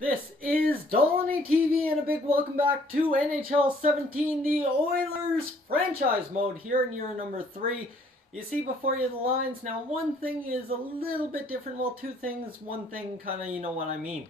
This is Dolynny TV and a big welcome back to NHL 17, the Oilers franchise mode here in year number 3. You see before you the lines. Now one thing is a little bit different, well two things, one thing kind of you know what I mean.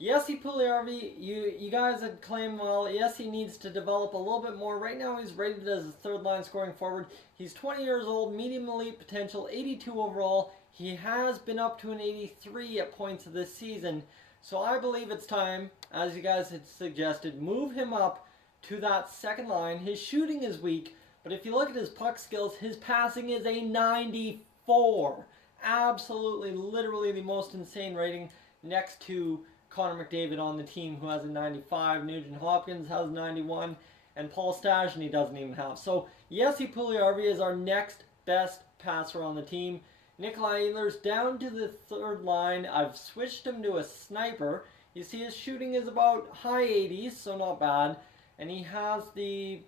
Yessi Puljujärvi, you guys had claimed, well, yes, he needs to develop a little bit more. Right now he's rated as a third line scoring forward. He's 20 years old, medium elite potential, 82 overall. He has been up to an 83 at points of this season. So I believe it's time, as you guys had suggested, move him up to that second line. His shooting is weak, but if you look at his puck skills, his passing is a 94. Absolutely, literally the most insane rating, next to Connor McDavid on the team, who has a 95. Nugent Hopkins has 91, and Paul Stastny doesn't even have. So Yessi Puljujärvi is our next best passer on the team. Nikolai Ehlers down to the third line. I've switched him to a sniper. You see his shooting is about high 80s, so not bad. And he has the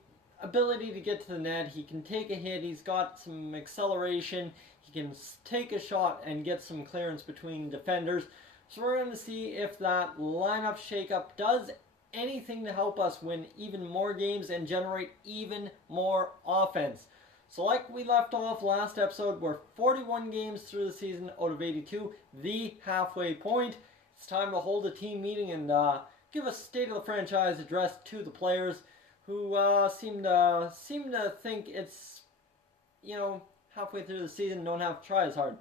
ability to get to the net. He can take a hit. He's got some acceleration. He can take a shot and get some clearance between defenders. So we're going to see if that lineup shakeup does anything to help us win even more games and generate even more offense. So like we left off last episode, we're 41 games through the season out of 82, the halfway point. It's time to hold a team meeting and give a state of the franchise address to the players who seem to think it's, halfway through the season, don't have to try as hard.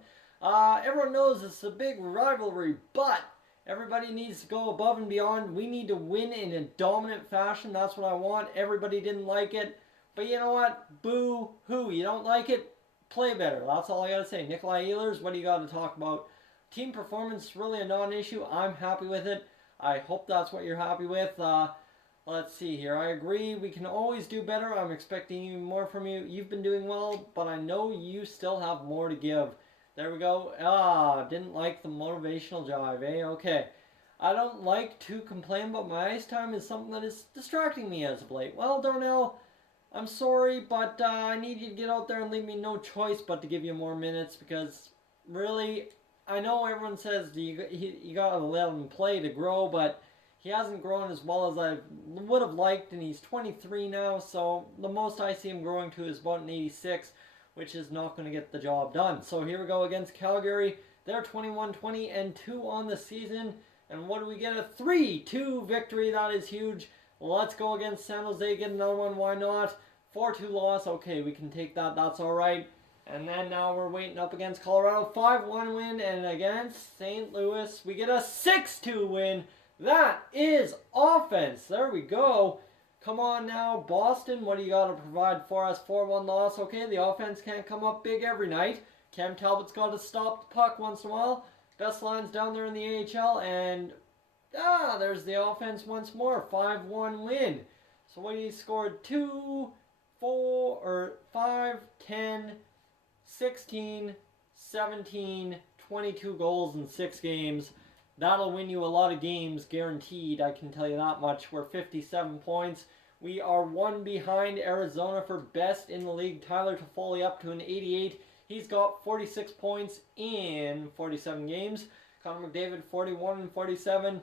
Everyone knows it's a big rivalry, but everybody needs to go above and beyond. We need to win in a dominant fashion. That's what I want. Everybody didn't like it. But you know what? Boo hoo. You don't like it? Play better. That's all I gotta say. Nikolai Ehlers, what do you got to talk about? Team performance, really a non-issue. I'm happy with it. I hope that's what you're happy with. Let's see here. I agree. We can always do better. I'm expecting even more from you. You've been doing well, but I know you still have more to give. There we go. Didn't like the motivational jive, eh? Okay. I don't like to complain, but my ice time is something that is distracting me as of late. Well, Darnell, I'm sorry, but I need you to get out there and leave me no choice but to give you more minutes, because really, I know everyone says you gotta let him play to grow, but he hasn't grown as well as I would have liked, and he's 23 now, so the most I see him growing to is about an 86, which is not going to get the job done. So here we go against Calgary. They're 21-20-2 on the season, and what do we get? A 3-2 victory. That is huge. Let's go against San Jose, get another one, why not? 4-2 loss, okay, we can take that, that's alright. And then now we're waiting up against Colorado, 5-1 win, and against St. Louis, we get a 6-2 win. That is offense, there we go. Come on now, Boston, what do you got to provide for us? 4-1 loss, okay, the offense can't come up big every night. Cam Talbot's got to stop the puck once in a while. Best lines down there in the AHL, and there's the offense once more. 5-1 win. So what he scored? 2, 4, or 5, 10, 16, 17, 22 goals in 6 games. That'll win you a lot of games, guaranteed. I can tell you that much. We're 57 points. We are 1 behind Arizona for best in the league. Tyler Toffoli up to an 88. He's got 46 points in 47 games. Connor McDavid 41 and 47.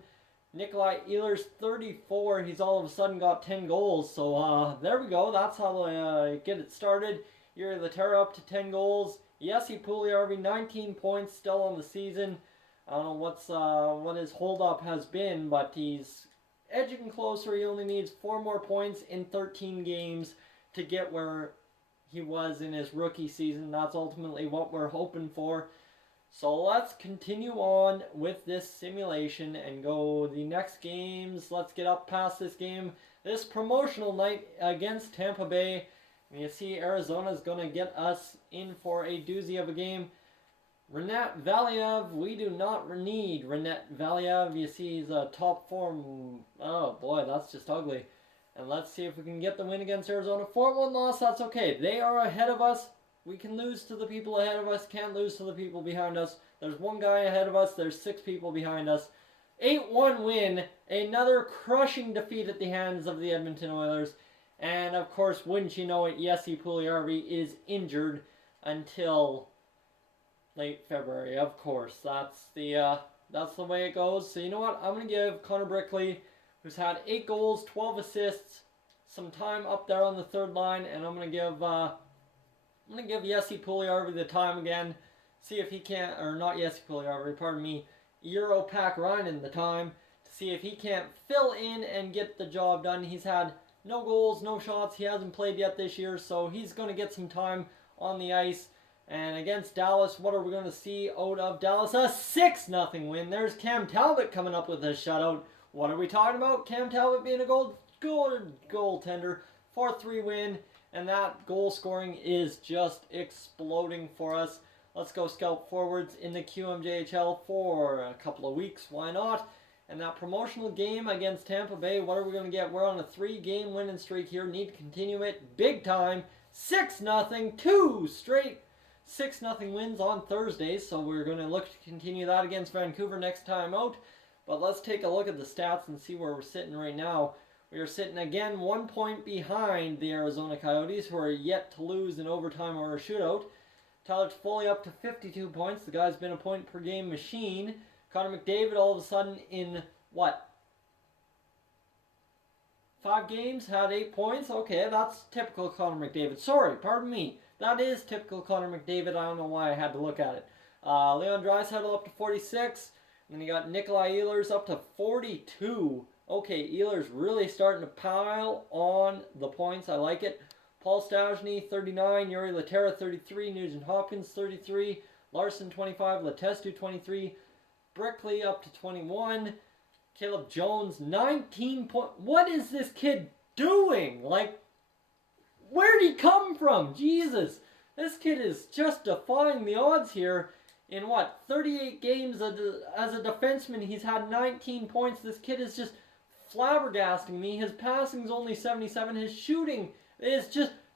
Nikolai Ehlers 34. He's all of a sudden got 10 goals. So there we go. That's how they get it started. Yuri Laterra up to 10 goals. Yessi Puljujärvi 19 points still on the season. I don't know what his holdup has been, but he's edging closer. He only needs 4 more points in 13 games to get where he was in his rookie season. That's ultimately what we're hoping for. So let's continue on with this simulation and go the next games. Let's get up past this game. This promotional night against Tampa Bay. And you see Arizona's going to get us in for a doozy of a game. Rinat Valiev, we do not need Rinat Valiev. You see he's a top form. Oh boy, that's just ugly. And let's see if we can get the win against Arizona. 4-1 loss, that's okay. They are ahead of us. We can lose to the people ahead of us, can't lose to the people behind us. There's 1 guy ahead of us, there's 6 people behind us. 8-1 win, another crushing defeat at the hands of the Edmonton Oilers. And of course, wouldn't you know it, Yessi Puljujärvi is injured until late February. Of course, that's the That's the way it goes. So you know what? I'm going to give Connor Brickley, who's had 8 goals, 12 assists, some time up there on the third line, and I'm going to give Jesse Puljujärvi the time again. See if he can't, or not Jesse Puljujärvi, pardon me, Euro Pack Ryan the time to see if he can't fill in and get the job done. He's had no goals, no shots. He hasn't played yet this year, so he's going to get some time on the ice. And against Dallas, what are we going to see out of Dallas? A 6-0 win. There's Cam Talbot coming up with a shutout. What are we talking about? Cam Talbot being a goaltender. 4-3 win. And that goal scoring is just exploding for us. Let's go scout forwards in the QMJHL for a couple of weeks. Why not? And that promotional game against Tampa Bay, what are we going to get? We're on a 3-game winning streak here. Need to continue it big time. 6-0. 2 straight 6-0 wins on Thursdays. So we're going to look to continue that against Vancouver next time out. But let's take a look at the stats and see where we're sitting right now. We are sitting again 1 point behind the Arizona Coyotes, who are yet to lose in overtime or a shootout. Tyler Toffoli up to 52 points. The guy's been a point per game machine. Connor McDavid all of a sudden in, 5 games, had 8 points? Okay, that's typical Connor McDavid. Sorry, pardon me. That is typical Connor McDavid. I don't know why I had to look at it. Leon Draisaitl up to 46. And then you got Nikolai Ehlers up to 42. Okay, Ehlers really starting to pile on the points. I like it. Paul Stastny, 39. Yuri Laterra, 33. Nugent Hopkins, 33. Larson, 25. Letestu, 23. Brickley up to 21. Caleb Jones, 19 points. What is this kid doing? Like, where'd he come from? Jesus. This kid is just defying the odds here. In 38 games as a defenseman, he's had 19 points. This kid is just flabbergasting me. His passing's only 77. His shooting is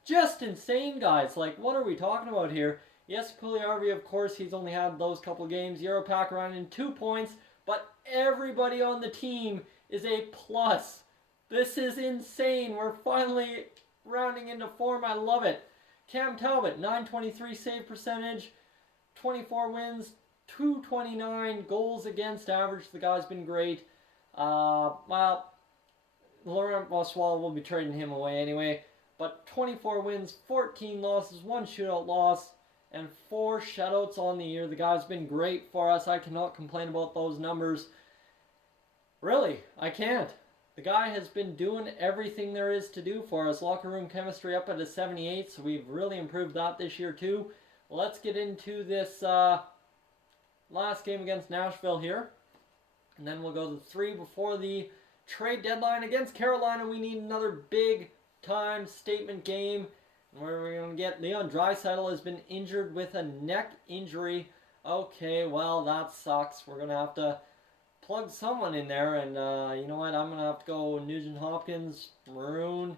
just insane, guys. Like, what are we talking about here? Yes, Puljujärvi, of course, he's only had those couple games. Euro Pack Ryan 2 points, but everybody on the team is a plus. This is insane. We're finally rounding into form. I love it. Cam Talbot, 923 save percentage, 24 wins, 229 goals against average. The guy's been great. Laurent Brossoit will be trading him away anyway. But 24 wins, 14 losses, 1 shootout loss, and 4 shutouts on the year. The guy's been great for us. I cannot complain about those numbers. Really, I can't. The guy has been doing everything there is to do for us. Locker room chemistry up at a 78, so we've really improved that this year too. Let's get into this last game against Nashville here. And then we'll go to 3 before the trade deadline against Carolina. We need another big time statement game. Where are we going to get? Leon Draisaitl has been injured with a neck injury. Okay, well, that sucks. We're going to have to plug someone in there. And you know what? I'm going to have to go Nugent Hopkins, Maroon,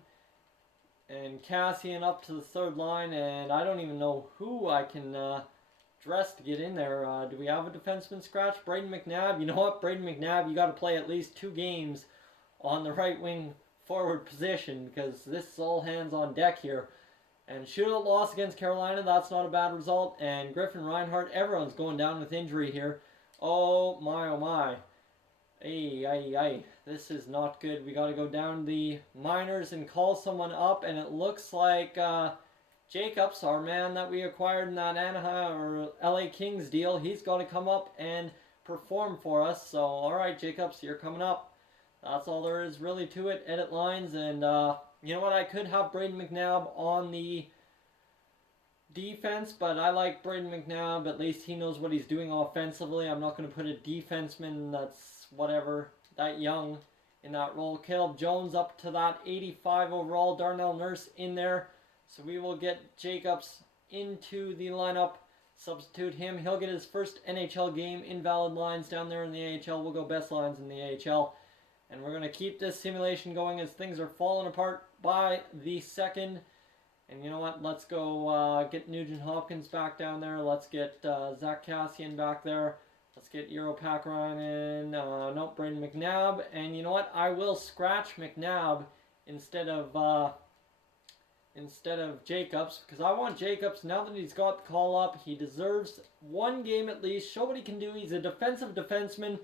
and Cassian up to the third line. And I don't even know who I can dress to get in there. Do we have a defenseman scratch? Braden McNabb. You know what? Braden McNabb, you got to play at least 2 games on the right wing forward position, because this is all hands on deck here. And shootout loss against Carolina, that's not a bad result. And Griffin Reinhart, everyone's going down with injury here. Oh my, oh my. Ay. This is not good. We got to go down the minors and call someone up. And it looks like Jacobs, our man that we acquired in that Anaheim or LA Kings deal, he's got to come up and perform for us. So, all right, Jacobs, you're coming up. That's all there is really to it. Edit lines, and you know what? I could have Braden McNabb on the defense, but I like Braden McNabb. At least he knows what he's doing offensively. I'm not going to put a defenseman that's that young in that role. Caleb Jones up to that 85 overall. Darnell Nurse in there. So we will get Jacobs into the lineup. Substitute him. He'll get his first NHL game. Invalid lines down there in the AHL. We'll go best lines in the AHL. And we're going to keep this simulation going as things are falling apart by the second. And you know what? Let's go get Nugent Hopkins back down there. Let's get Zach Cassian back there. Let's get Euro Pack Ryan. Nope, Braden McNabb. And you know what? I will scratch McNabb instead of instead of Jacobs, because I want Jacobs. Now that he's got the call up, he deserves one game at least. Show what he can do. He's a defensive defenseman,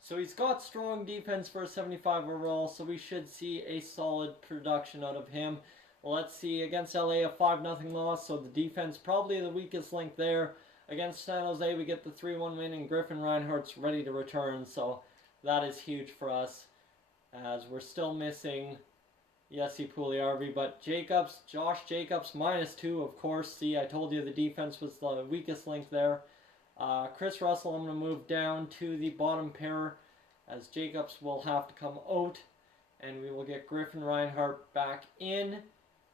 so he's got strong defense for a 75 overall, so we should see a solid production out of him. Let's see, against LA, a 5-0 loss, so the defense probably the weakest link there. Against San Jose, we get the 3-1 win, and Griffin Reinhart's ready to return, so that is huge for us, as we're still missing Jesse Puljujarvi, but Jacobs, Josh Jacobs, -2, of course. See, I told you the defense was the weakest link there. Chris Russell, I'm going to move down to the bottom pair, as Jacobs will have to come out, and we will get Griffin Reinhart back in.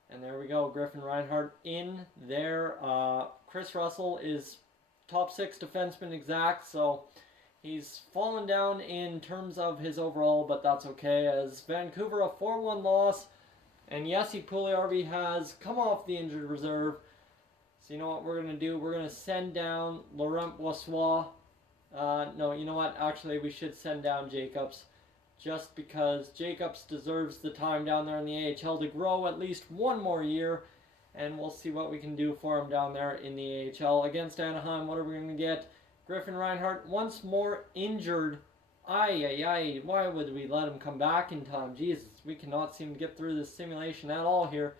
And there we go, Griffin Reinhart in there. Chris Russell is top 6 defenseman exact, so he's fallen down in terms of his overall, but that's okay, as Vancouver a 4-1 loss, and Jesse Puljujarvi has come off the injured reserve. So you know what we're going to do? We're going to send down Laurent Brossoit. No, you know what? Actually, we should send down Jacobs, just because Jacobs deserves the time down there in the AHL to grow at least one more year, and we'll see what we can do for him down there in the AHL. Against Anaheim, what are we going to get? Griffin Reinhart once more injured. Why would we let him come back in time? Jesus, we cannot seem to get through this simulation at all here.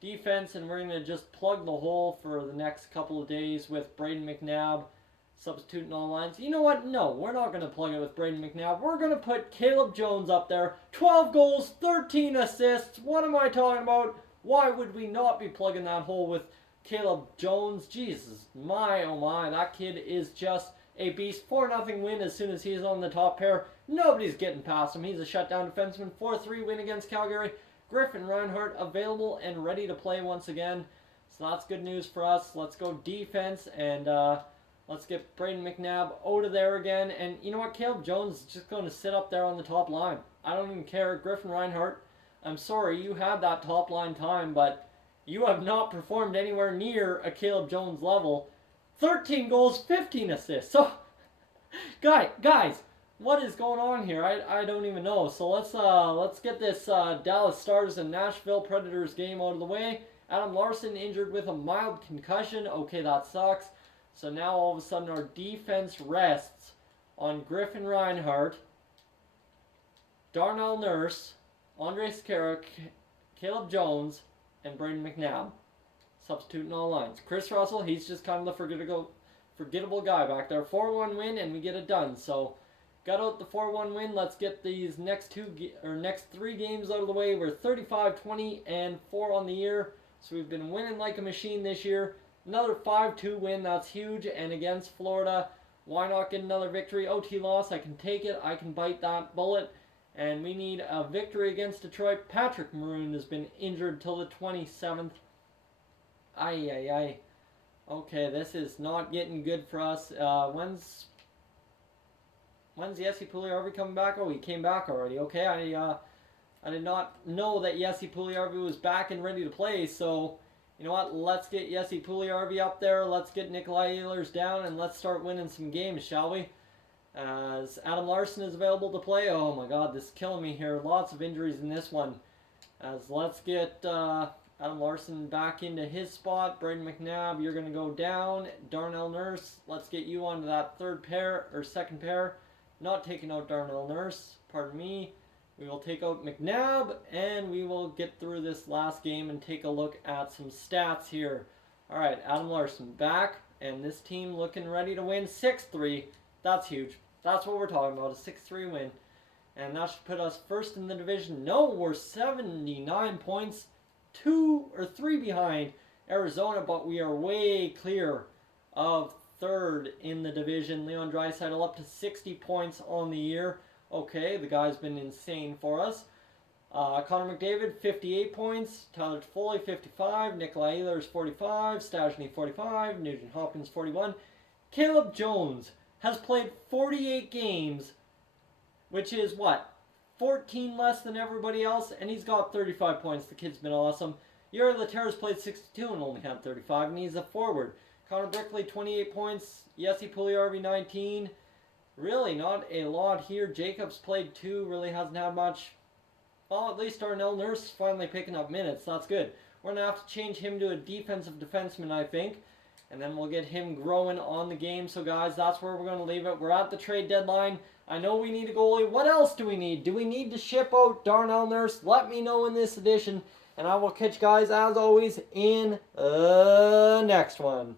Defense, and we're going to just plug the hole for the next couple of days with Braden McNabb substituting all lines. You know what? No, we're not going to plug it with Braden McNabb. We're going to put Caleb Jones up there. 12 goals, 13 assists. What am I talking about? Why would we not be plugging that hole with Caleb Jones? Jesus, my oh my, that kid is just a beast. 4-0 win as soon as he's on the top pair. Nobody's getting past him. He's a shutdown defenseman. 4-3 win against Calgary. Griffin Reinhart available and ready to play once again. So that's good news for us. Let's go defense, and let's get Braden McNabb out of there again. And you know what? Caleb Jones is just going to sit up there on the top line. I don't even care. Griffin Reinhart, I'm sorry, you had that top line time, but you have not performed anywhere near a Caleb Jones level. 13 goals, 15 assists. So, guys, what is going on here? I don't even know. So let's get this Dallas Stars and Nashville Predators game out of the way. Adam Larsson injured with a mild concussion. Okay, that sucks. So now all of a sudden our defense rests on Griffin Reinhart, Darnell Nurse, Andre Sekera, Caleb Jones, and Braden McNabb. Substituting all lines. Chris Russell, he's just kind of the forgettable guy back there. 4-1 win, and we get it done. So, got out the 4-1 win. Let's get these next 3 games out of the way. We're 35, 20, and 4 on the year. So we've been winning like a machine this year. Another 5-2 win, that's huge. And against Florida, why not get another victory? OT loss, I can take it. I can bite that bullet. And we need a victory against Detroit. Patrick Maroon has been injured till the 27th. Okay, this is not getting good for us. When's Jesse Puljujarvi coming back? Oh, he came back already. Okay, I did not know that Jesse Puljujarvi was back and ready to play. So, you know what? Let's get Jesse Puljujarvi up there. Let's get Nikolai Ehlers down, and let's start winning some games, shall we? As Adam Larsson is available to play. Oh my God, this is killing me here. Lots of injuries in this one. As let's get Adam Larsson back into his spot. Braden McNabb, you're going to go down. Darnell Nurse, let's get you onto that second pair. Not taking out Darnell Nurse, pardon me. We will take out McNabb, and we will get through this last game and take a look at some stats here. All right, Adam Larsson back, and this team looking ready to win 6-3. That's huge. That's what we're talking about, a 6-3 win. And that should put us first in the division. No, we're 79 points. 2 or 3 behind Arizona, but we are way clear of third in the division. Leon Draisaitl up to 60 points on the year. Okay, the guy's been insane for us. Connor McDavid, 58 points. Tyler Toffoli, 55. Nikolai Ehlers, 45. Stastny, 45. Nugent Hopkins, 41. Caleb Jones has played 48 games, which is what? 14 less than everybody else, and he's got 35 points. The kid's been awesome. Yuri Later's played 62 and only had 35, and he's a forward. Connor Brickley, 28 points. Jesse Puljujarvi, 19. Really not a lot here. Jacobs played 2, really hasn't had much. Well, at least Darnell Nurse finally picking up minutes. That's good. We're going to have to change him to a defensive defenseman, I think. And then we'll get him growing on the game. So, guys, that's where we're going to leave it. We're at the trade deadline. I know we need a goalie. What else do we need? Do we need to ship out Darnell Nurse? Let me know in this edition. And I will catch you guys, as always, in the next one.